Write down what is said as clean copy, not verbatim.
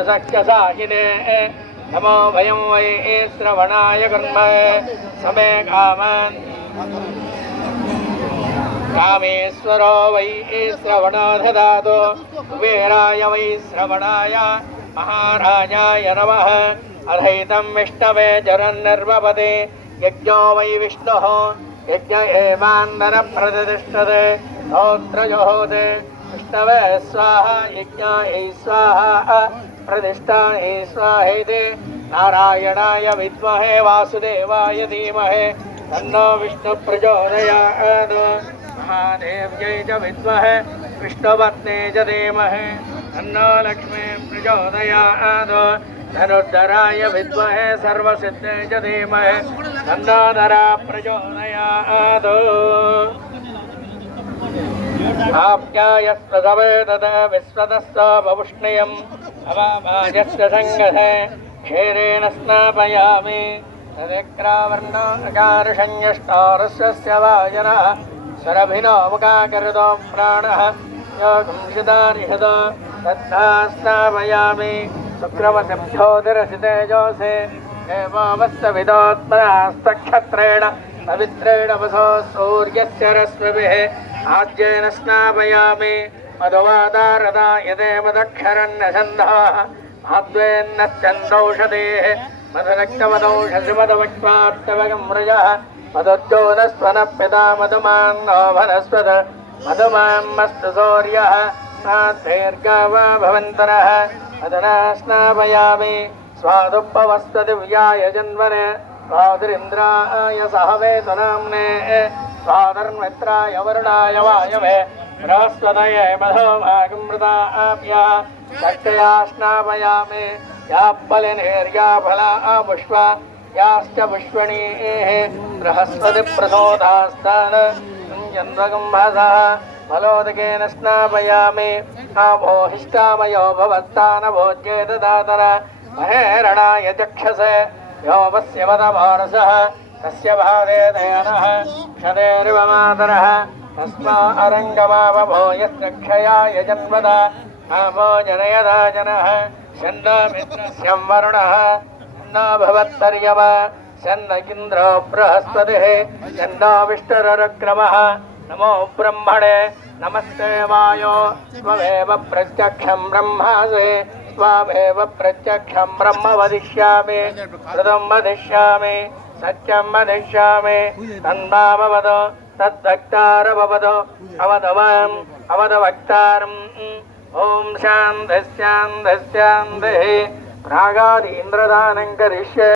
सख्यसाहिने नमो वयं वै श्रवणाय कर्महे समे कामान् कामेश्वरो वै श्रवणो ददातु कुबेराय वै श्रवणाय महाराजाय नमः अधैतं विष्णवे जरन्निर्वपदे यज्ञो वै विष्णुः यज्ञ एवान्दनप्रतिष्ठते होत्रयोते विष्णवे स्वाहा यज्ञाय स्वाहा प्रतिष्ठायै स्वाहेति नारायणाय विद्महे वासुदेवाय धीमहि तन्नो विष्णु प्रचोदयात् महादेव्यै च विद्महे विष्णुपत्न्यै च धीमहि तन्नो लक्ष्मी प्रचोदयात् धनुर्धराय विद्महे सर्वसिद्ध्यै च धीमहि तन्नो धरा प्रचोदयात् आप्यायस्वसवेदत विश्वतस्व वपुष्णियम् अवामाजस्य सङ्गते क्षीरेण स्नापयामि तदिक्रावर्णाकारशन्यष्टारस्य वाजनः स्वरभिनो मुखाकरतो प्राणः योगंशिदारिहत तद्धा स्नापयामि शुक्रवसिभ्योतिरसितेजोषे एवमस्तविदोत्पदास्तक्षत्रेण पवित्रेण वसो सूर्यस्य रश्मिभिः आज्येन स्नापयामि मधुवादारदा यदेमदक्षरन्नछन्दः माद्वेन्नश्चन्दौषधेः मधुरक्तमदौषधिमदवक्ष्वार्तवगं रजः मधुर्जोनस्वनप्यता मधुमान्नो वनस्पत मधुमामस्तु सूर्यः साद्धैर्गावा भवन्तरः अधुना स्नापयामि स्वादुपवस्वदिव्याय जन्मने स्वादुरिन्द्राय सहवेतनाम्ने स्वादर्मित्राय वरुणाय वायवे बृहस्पतये मधोभागमृताभ्य शक्तया स्नापयामि या फलिनेर्या फला पुष्प याश्च पुष्पणीः बृहस्पतिप्रसोदास्तान् जन्मगुम्भसः फलोदकेन स्नापयामि आभोहिष्टामयो भवत्तानभोज्ये ददातर महेरणाय चक्षसे यो वस्य वदमानसः तस्य भावे दयनः क्षदेरिव मातरः तस्मा अरङ्गमावभूयस्त्रक्षयाय जन्मदा कामो जनयदा जनः शन्नो मित्रस्य वरुणः शन्नो भवत्तर्यव शन्न इन्द्रो बृहस्पतिः शन्नो विष्णुरुक्रमः नमो ब्रह्मणे नमस्ते वायो त्वमेव प्रत्यक्षं ब्रह्मासि त्वमेव प्रत्यक्षं ब्रह्म वदिष्यामि कृतं वदिष्यामि सत्यं वदिष्यामि तन्मामवद तद्भक्तारवद अवदवाम् अवदवक्तारम् ॐ शान्तिः शान्तिः शान्तिः प्रागादीन्द्रदानं करिष्ये।